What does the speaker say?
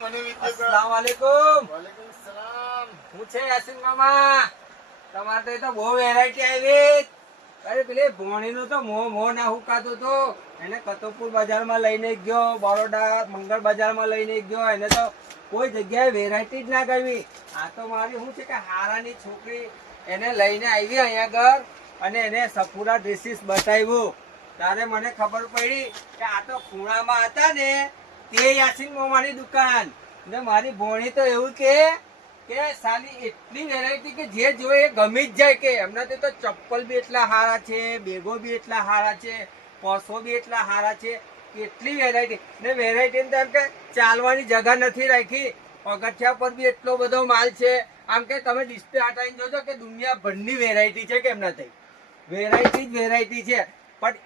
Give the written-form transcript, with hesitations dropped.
अस्सलाम वालेकुम। વાલેકુમ સલામ. હું છે યાસીન મામા, તમારે તો બહુ વેરાયટી આવી. અરે પેલી ભોણીનું તો મોં ના હુકાતું તો એને કતોપુર બજારમાં લઈને ગયો, બરોડા મંગળ બજારમાં લઈને ગયો, એને તો કોઈ જગ્યાએ વેરાયટી જ ના ગમી. આ તો મારી શું છે કે હારાની છોકરી એને લઈને આવી અહીંયા ઘર અને એને સફુરા ડ્રેસીસ બતાવ્યું. ત્યારે મને ખબર પડી કે આ તો ખૂણામાં હતા ને તે યાસીન મામાની દુકાન. ને મારી ભોણી તો એવું કે સાલી એટલી વેરાયટી કે જે જોવે એ ગમી જ જાય. કે એમનાથી તો ચપ્પલ બી એટલા હારા છે, બેગો બી એટલા હારા છે, પર્સો બી એટલા હારા છે. કેટલી વેરાયટી ને વેરાયટી તો એમ કે ચાલવાની જગા નથી રાખી. પગથિયા પર બી એટલો બધો માલ છે. આમ કે તમે ડિસ્પ્લે હટાવીને જોજો કે દુનિયાભરની વેરાયટી છે કે એમના થઈ વેરાયટી જ વેરાયટી છે. પણ